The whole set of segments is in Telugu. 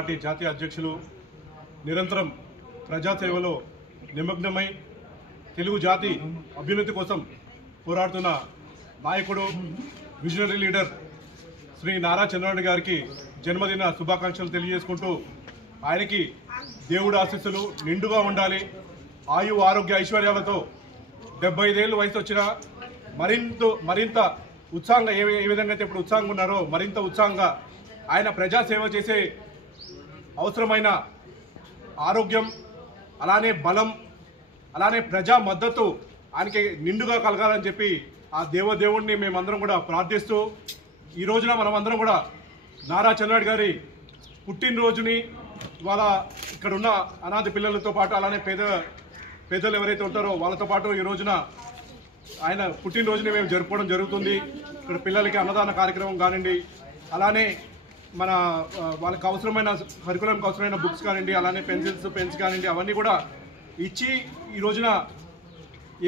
పార్టీ జాతీయ అధ్యక్షులు నిరంతరం ప్రజాసేవలో నిమగ్నమై తెలుగు జాతి అభ్యున్నతి కోసం పోరాడుతున్న నాయకుడు విజనరీ లీడర్ శ్రీ నారా చంద్రబాబు గారికి జన్మదిన శుభాకాంక్షలు తెలియజేసుకుంటూ ఆయనకి దేవుడి ఆశీస్సులు నిండుగా ఉండాలి, ఆయు ఆరోగ్య ఐశ్వర్యాలతో 75 ఏళ్ళు వయసు వచ్చిన మరింత ఉత్సాహంగా ఏ విధంగా అయితే ఇప్పుడు ఉత్సాహంగా ఉన్నారో మరింత ఉత్సాహంగా ఆయన ప్రజాసేవ చేసే అవసరమైన ఆరోగ్యం, అలానే బలం, అలానే ప్రజా మద్దతు ఆయనకి నిండుగా కలగాలని చెప్పి ఆ దేవుడిని మేమందరం కూడా ప్రార్థిస్తూ ఈ రోజున మనమందరం కూడా నారా చంద్రబాబు గారి పుట్టినరోజుని వాళ్ళ ఇక్కడ ఉన్న అనాథ పిల్లలతో పాటు అలానే పేదలు ఎవరైతే ఉంటారో వాళ్ళతో పాటు ఈ రోజున ఆయన పుట్టినరోజుని మేము జరుపుకోవడం జరుగుతుంది. ఇక్కడ పిల్లలకి అన్నదాన కార్యక్రమం కానివ్వండి, అలానే మన వాళ్ళకి అవసరమైన కరికులంకి అవసరమైన బుక్స్ కానివ్వండి, అలానే పెన్స్ కానివ్వండి, అవన్నీ కూడా ఇచ్చి ఈ రోజున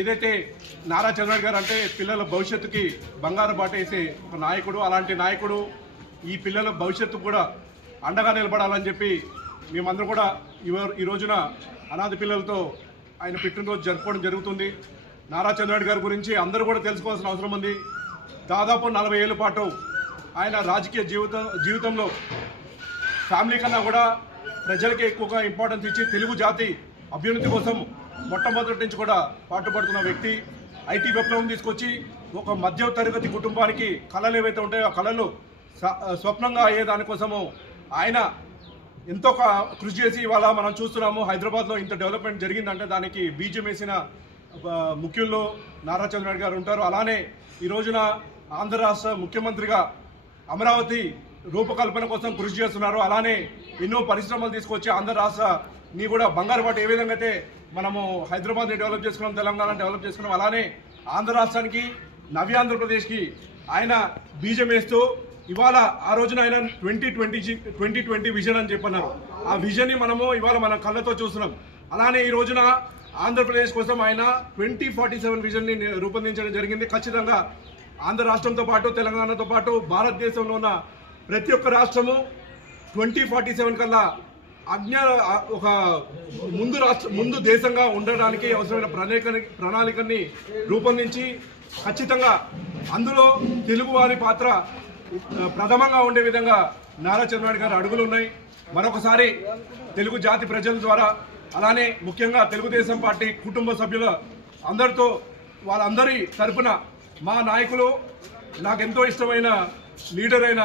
ఏదైతే నారా చంద్రబాబు గారు అంటే పిల్లల భవిష్యత్తుకి బంగారు బాట వేసే ఒక నాయకుడు, అలాంటి నాయకుడు ఈ పిల్లల భవిష్యత్తు కూడా అండగా నిలబడాలని చెప్పి మేమందరం కూడా ఈ రోజున అనాథ పిల్లలతో ఆయన పుట్టినరోజు జరుపుకోవడం జరుగుతుంది. నారా చంద్రబాబు గారి గురించి అందరూ కూడా తెలుసుకోవాల్సిన అవసరం ఉంది. దాదాపు 40 ఏళ్ల పాటు ఆయన రాజకీయ జీవితంలో ఫ్యామిలీ కన్నా కూడా ప్రజలకే ఎక్కువగా ఇంపార్టెన్స్ ఇచ్చి తెలుగు జాతి అభ్యున్నతి కోసం మొట్టమొదటి నుంచి కూడా పాటుపడుతున్న వ్యక్తి. ఐటీ విప్లవం తీసుకొచ్చి ఒక మధ్య తరగతి కుటుంబానికి కళలు ఏవైతే ఉంటాయో ఆ కళలు స్వప్నంగా అయ్యే దానికోసము ఆయన ఎంతో కృషి చేసి ఇవాళ మనం చూస్తున్నాము. హైదరాబాద్లో ఇంత డెవలప్మెంట్ జరిగిందంటే దానికి బీజం వేసిన ముఖ్యుల్లో నారా చంద్రబాబు గారు ఉంటారు. అలానే ఈ రోజున ఆంధ్ర రాష్ట్ర ముఖ్యమంత్రిగా అమరావతి రూపకల్పన కోసం కృషి చేస్తున్నారు. అలానే ఎన్నో పరిశ్రమలు తీసుకొచ్చి ఆంధ్ర రాష్ట్రాన్ని కూడా బంగారు బాట ఏ విధంగా అయితే మనము హైదరాబాద్ని డెవలప్ చేసుకున్నాం, తెలంగాణని డెవలప్ చేసుకున్నాం, అలానే ఆంధ్ర రాష్ట్రానికి నవ్యాంధ్రప్రదేశ్కి ఆయన బీజం వేస్తూ ఇవాళ ఆ రోజున ఆయన 2020 విజన్ అని చెప్పన్నారు. ఆ విజన్ని మనము ఇవాళ మన కళ్ళతో చూస్తున్నాం. అలానే ఈ రోజున ఆంధ్రప్రదేశ్ కోసం ఆయన 2047 విజన్ని రూపొందించడం జరిగింది. ఖచ్చితంగా ఆంధ్ర రాష్ట్రంతో పాటు తెలంగాణతో పాటు భారతదేశంలో ఉన్న ప్రతి ఒక్క రాష్ట్రము 2047 కల్లా ఒక ముందు దేశంగా ఉండడానికి అవసరమైన ప్రణాళికని రూపొందించి ఖచ్చితంగా అందులో తెలుగువారి పాత్ర ప్రథమంగా ఉండే విధంగా నారా చంద్రబాబు గారు అడుగులు ఉన్నాయి. మరొకసారి తెలుగు జాతి ప్రజల ద్వారా అలానే ముఖ్యంగా తెలుగుదేశం పార్టీ కుటుంబ సభ్యుల అందరితో వాళ్ళందరి తరపున మా నాయకులు నాకెంతో ఇష్టమైన లీడర్ అయిన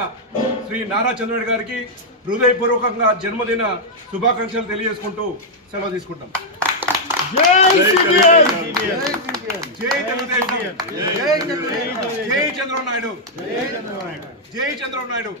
శ్రీ నారా చంద్రబాబు గారికి హృదయపూర్వకంగా జన్మదిన శుభాకాంక్షలు తెలియజేసుకుంటూ సెలవు తీసుకుంటాం. జై తెలుగుదేశం, జై చంద్రబాబు నాయుడు, జై చంద్రబాబు నాయుడు.